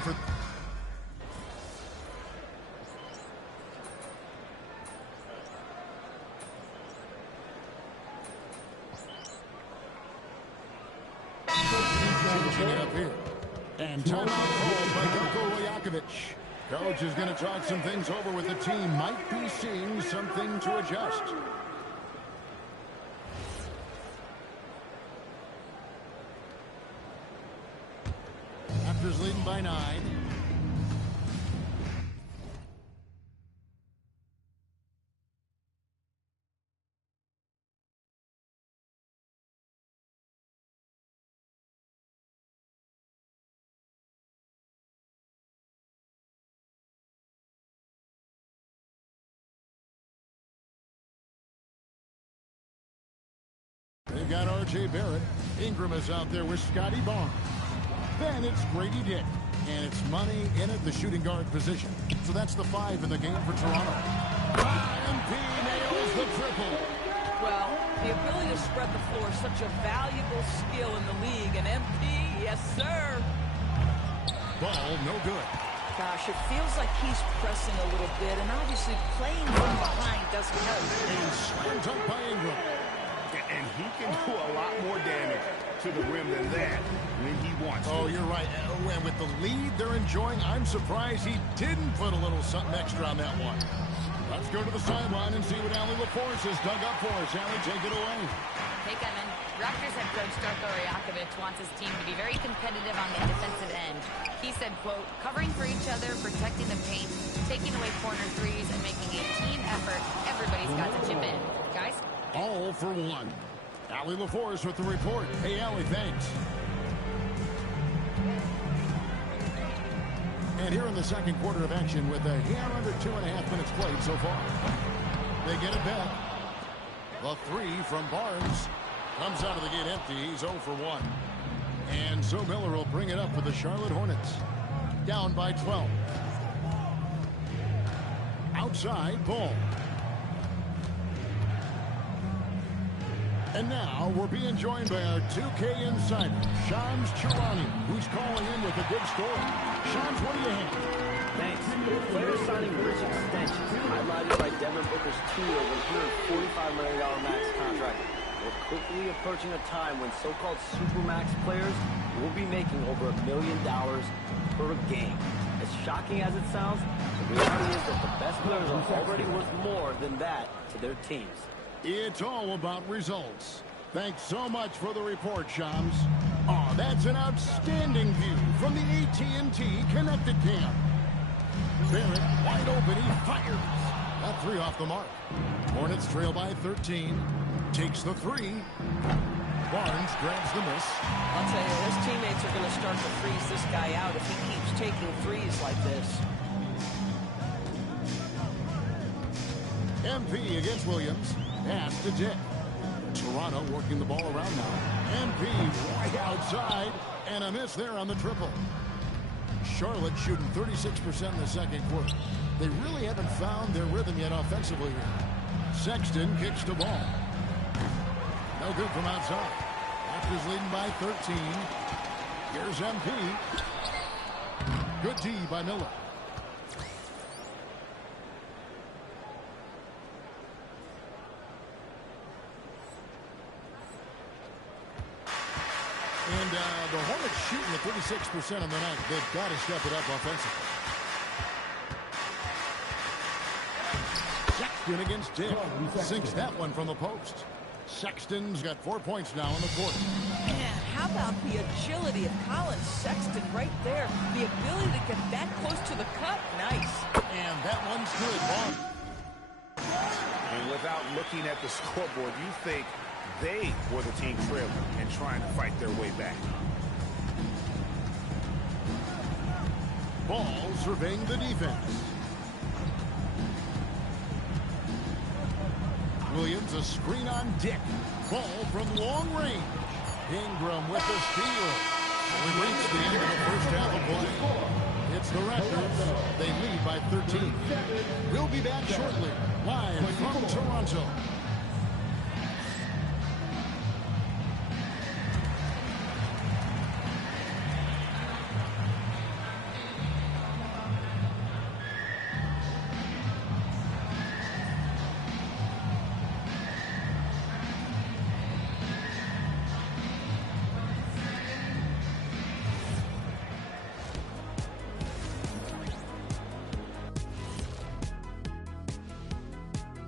going for... Up here. And timeout called by Darko Rajakovic. Coach is going to talk some things over with the team. Might be seeing something to adjust. Raptors leading by 9. They've got R.J. Barrett. Ingram is out there with Scotty Barnes. Then it's Grady Dick. And it's Money in at the shooting guard position. So that's the 5 in the game for Toronto. MP nails the triple. Well, the ability to spread the floor is such a valuable skill in the league. And MP, yes, sir. Ball, no good. Gosh, it feels like he's pressing a little bit. And obviously playing from behind doesn't help. And slammed up by Ingram. And he can do a lot more damage to the rim than that when he wants to. Oh, you're right. And with the lead they're enjoying, I'm surprised he didn't put a little something extra on that one. Let's go to the sideline and see what Allie LaForce has dug up for us. Allie, take it away. Hey, Kevin. Raptors head coach Darko Rajakovic wants his team to be very competitive on the defensive end. He said, quote, covering for each other, protecting the paint, taking away corner threes, and making a team effort. Everybody's got to chip in. Guys? All for one. Allie LaForce with the report. Hey, Allie, thanks. And here in the second quarter of action with a hair under 2.5 minutes played so far. They get it back. The 3 from Barnes comes out of the gate empty. He's 0 for 1. And Zo Miller will bring it up for the Charlotte Hornets. Down by 12. Outside, Ball. And now we're being joined by our 2K insider, Shams Charania, who's calling in with a good story. Shams, what do you have? Thanks. Players signing rich extensions, highlighted by Devin Booker's 2-year, $145 million max contract. We're quickly approaching a time when so-called supermax players will be making over $1 million per game. As shocking as it sounds, the reality is that the best players are already worth more than that to their teams. It's all about results. Thanks so much for the report, Shams. Oh, that's an outstanding view from the AT&T Connected Cam. Barrett wide open, he fires. That 3 off the mark. Hornets trail by 13. Takes the 3. Barnes grabs the miss. I'll tell you, his teammates are going to start to freeze this guy out if he keeps taking threes like this. MP against Williams. Pass to Dick. Toronto working the ball around now. MP right outside. And a miss there on the triple. Charlotte shooting 36% in the second quarter. They really haven't found their rhythm yet offensively here. Sexton kicks the ball. No good from outside. Raptors leading by 13. Here's MP. Good D by Miller. And the Hornets shooting at 36% on the night. They've got to step it up offensively. Sexton against Dick. Sinks that one from the post. Sexton's got 4 points now in the quarter. Man, how about the agility of Colin Sexton right there? The ability to get that close to the cup. Nice. And that one's good. Long. And without looking at the scoreboard, you think they were the team trailing and trying to fight their way back. Ball surveying the defense. Williams, a screen on Dick. Ball from long range. Ingram with the steal. We reached the end of the first half of play. It's the Raptors. They lead by 13. We'll be back shortly, live from Toronto.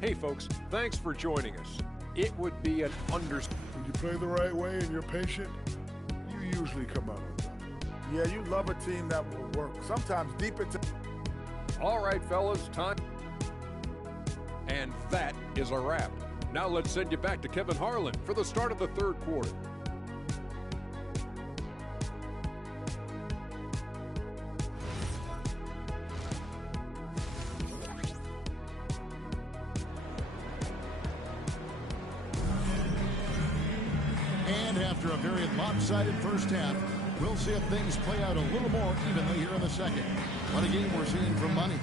Hey folks, thanks for joining us. It would be an understatement. When you play the right way and you're patient, you usually come out on top. Yeah, you love a team that will work. Sometimes deep into... All right, fellas, time. And that is a wrap. Now let's send you back to Kevin Harlan for the start of the third quarter. And after a very lopsided first half, we'll see if things play out a little more evenly here in the second. What a game we're seeing from Money.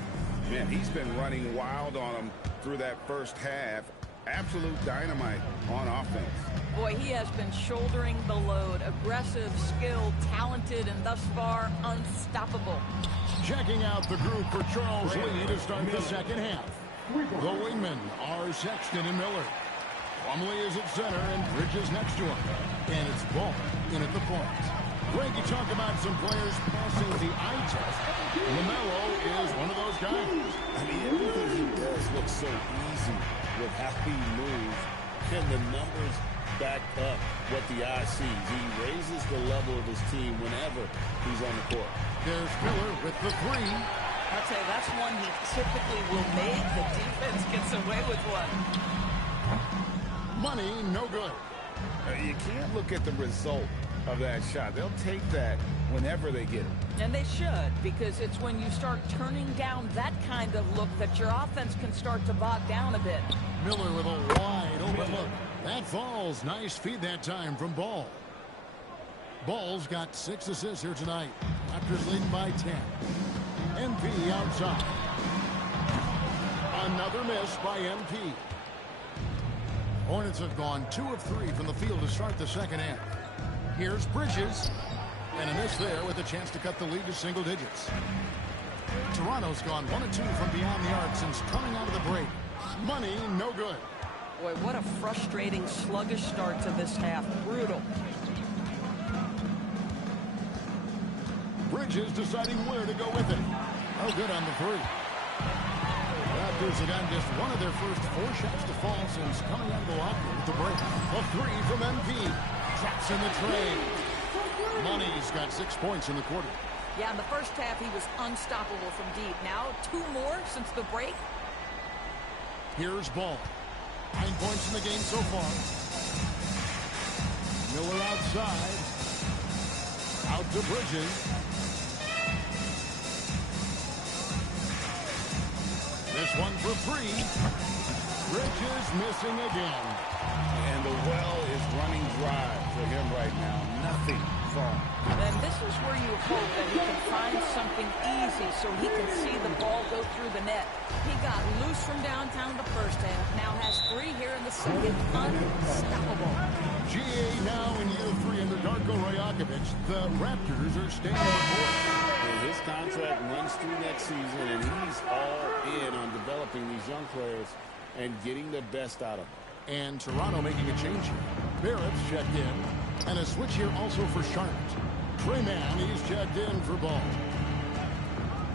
Man, he's been running wild on them through that first half. Absolute dynamite on offense. Boy, he has been shouldering the load. Aggressive, skilled, talented, and thus far, unstoppable. Checking out the group for Charles Lee to start the second half. The wingmen are Sexton and Miller. Plumlee is at center and Bridges next to him. And it's Ball in at the point. Greg, you talk about some players passing the eye test. LaMelo is one of those guys. I mean, everything he does looks so easy with how he moves. And the numbers back up what the eye sees. He raises the level of his team whenever he's on the court. There's Miller with the three. I'll tell you, that's one he typically will make. The defense gets away with one. Money, no good. You can't look at the result of that shot. They'll take that whenever they get it. And they should, because it's when you start turning down that kind of look that your offense can start to bog down a bit. Miller with a wide open look. That falls. Nice feed that time from Ball. Ball's got 6 assists here tonight. Raptors leading by 10. MP outside. Another miss by MP. Hornets have gone 2 of 3 from the field to start the second half. Here's Bridges. And a miss there with a chance to cut the lead to single digits. Toronto's gone 1 of 2 from beyond the arc since coming out of the break. Money, no good. Boy, what a frustrating, sluggish start to this half. Brutal. Bridges deciding where to go with it. Oh, good on the three. Raptors have gotten just one of their first 4 shots to fall since coming out of the locker with the break. A three from MP. Traps in the tray. Money's got 6 points in the quarter. Yeah, in the first half, he was unstoppable from deep. Now, 2 more since the break. Here's Ball. 9 points in the game so far. Miller outside. Out to Bridges. This one for 3. Bridges missing again. And the well is running dry for him right now. Nothing falling. And this is where you hope that he can find something easy so he can see the ball go through the net. He got loose from downtown the first half. Now has 3 here in the second. Unstoppable. GA now in year 3 under Darko Rajakovic. The Raptors are staying on board. And his contract runs through next season, and he's all in on developing these young players and getting the best out of them. And Toronto making a change here. Barrett's checked in. And a switch here also for Charlotte. Trey Mann, he's checked in for Ball.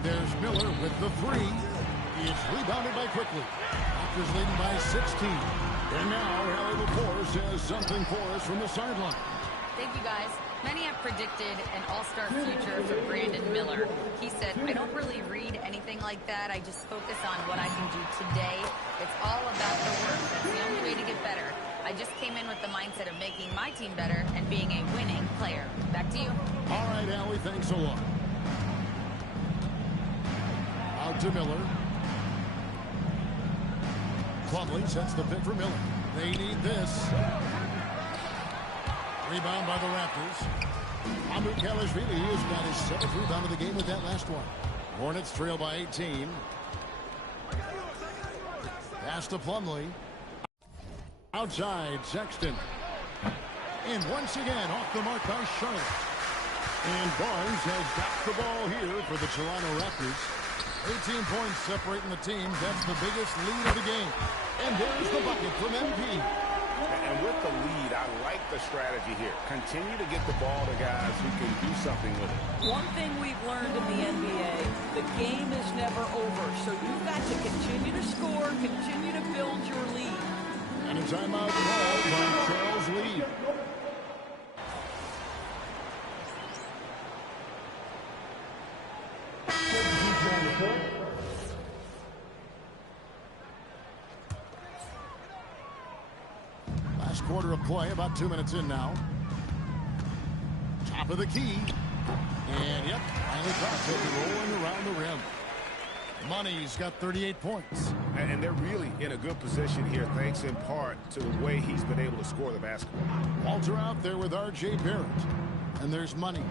There's Miller with the 3. He's rebounded by Quickly. Raptors leading by 16. And now Hallie Lepore says something for us from the sideline. Thank you, guys. Many have predicted an all-star future for Brandon Miller. He said, I don't really read anything like that. I just focus on what I can do today. It's all about the work. That's the only way to get better. I just came in with the mindset of making my team better and being a winning player. Back to you. All right, Allie, thanks a lot. Out to Miller. Plumlee sets the pick for Miller. They need this. Rebound by the Raptors. Amukelashvili has got his 7th rebound of the game with that last one. Hornets trail by 18. Pass to Plumlee. Outside, Sexton. And once again, off the mark by Charlotte. And Barnes has got the ball here for the Toronto Raptors. 18 points separating the teams. That's the biggest lead of the game. And there's the bucket from MP. And with the lead, I like the strategy here. Continue to get the ball to guys who can do something with it. One thing we've learned in the NBA, the game is never over. So you've got to continue to score, continue to build your lead. And a timeout called by Charles Lee. Last quarter of play, about 2 minutes in now. Top of the key. And, yep, finally caught it rolling around the rim. Money's got 38 points. And they're really in a good position here, thanks in part to the way he's been able to score the basketball. Walter out there with R.J. Barrett. And there's Money.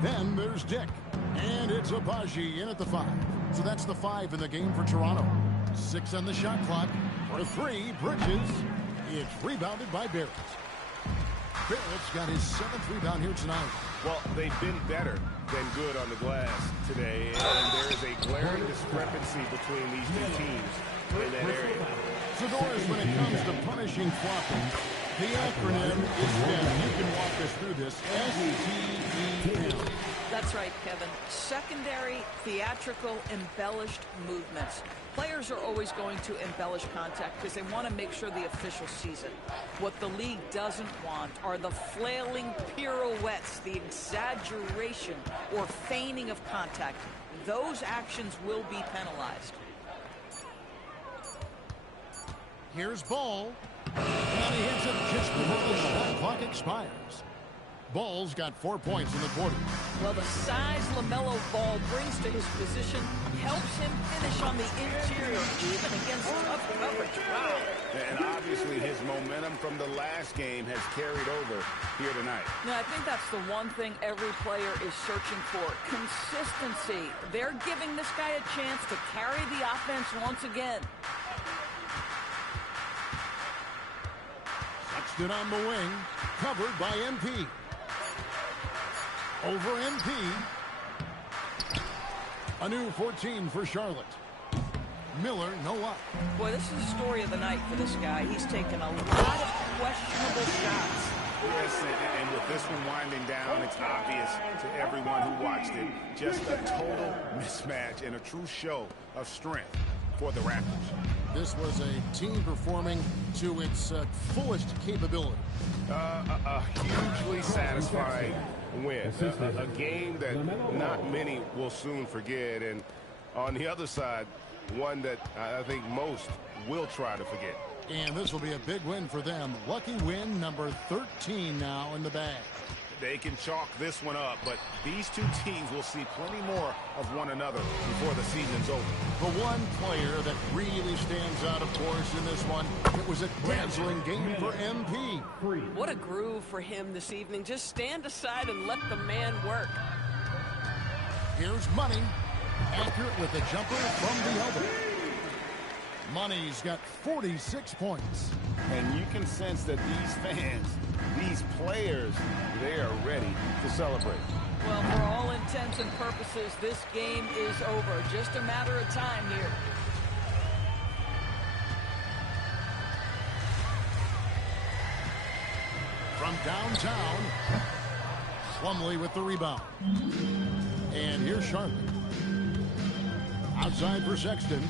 Then there's Dick. And it's Abaji in at the 5. So that's the 5 in the game for Toronto. 6 on the shot clock. For 3, Bridges. It's rebounded by Barrett. Barrett's got his 7th rebound here tonight. Well, they've been better than good on the glass today, and there is a glaring discrepancy between these two teams in that area. Fedor's, when it comes to punishing flopping, the acronym is STEM. You can walk us through this. S-T-E-M. That's right, Kevin. Secondary, theatrical, embellished movements. Players are always going to embellish contact because they want to make sure the official sees it. What the league doesn't want are the flailing pirouettes, the exaggeration or feigning of contact. Those actions will be penalized. Here's Ball. And he hits it just before the shot clock expires. Ball's got 4 points in the quarter. Well, the size LaMelo Ball brings to his position helps him finish on the interior, even against tough coverage. Wow. And obviously his momentum from the last game has carried over here tonight. Now, I think that's the one thing every player is searching for. Consistency. They're giving this guy a chance to carry the offense once again. Sexton on the wing, covered by MP. Over MP. A new 14 for Charlotte. Miller, no luck. Boy, this is the story of the night for this guy. He's taken a lot of questionable shots. Yes, and with this one winding down, it's obvious to everyone who watched it. Just a total mismatch and a true show of strength for the Raptors. This was a team performing to its fullest capability. A hugely satisfying win. A game that not many will soon forget. And on the other side, one that I think most will try to forget. And this will be a big win for them. Lucky win number 13 now in the bag. They can chalk this one up, but these two teams will see plenty more of one another before the season's over. The one player that really stands out, of course, in this one, it was a dazzling game for MP. What a groove for him this evening. Just stand aside and let the man work. Here's Money, accurate with the jumper from the elbow. Money's got 46 points. And you can sense that these fans, these players, they are ready to celebrate. Well, for all intents and purposes, this game is over. Just a matter of time here. From downtown, Plumlee with the rebound. And here's Charlotte. Outside for Sexton.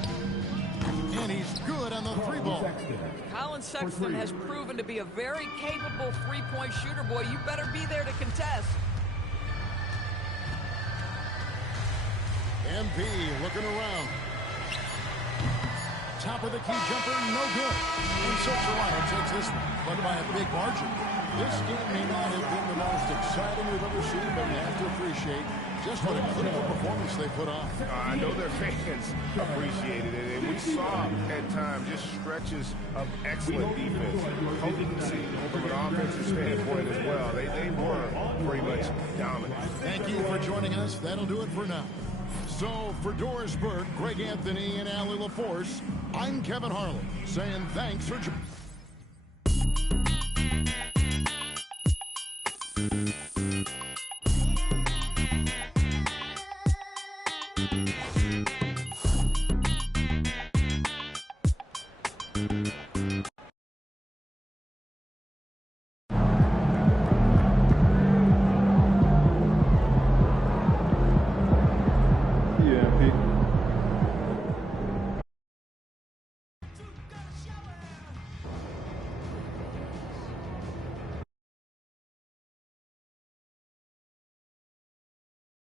And he's good on the 3-ball. Colin Sexton has proven to be a very capable three-point shooter. Boy, you better be there to contest. MP looking around. Top of the key jumper, no good. And so Toronto takes this one, but by a big margin. This game may not have been the most exciting we've ever seen, but you have to appreciate just what a clinical performance they put on. I know their fans appreciated it, and we saw at times just stretches of excellent defense, potency from an offensive standpoint as well. They were pretty much dominant. Thank you for joining us. That'll do it for now. So for Doris Burke, Greg Anthony, and Allie LaForce, I'm Kevin Harlan saying thanks for joining.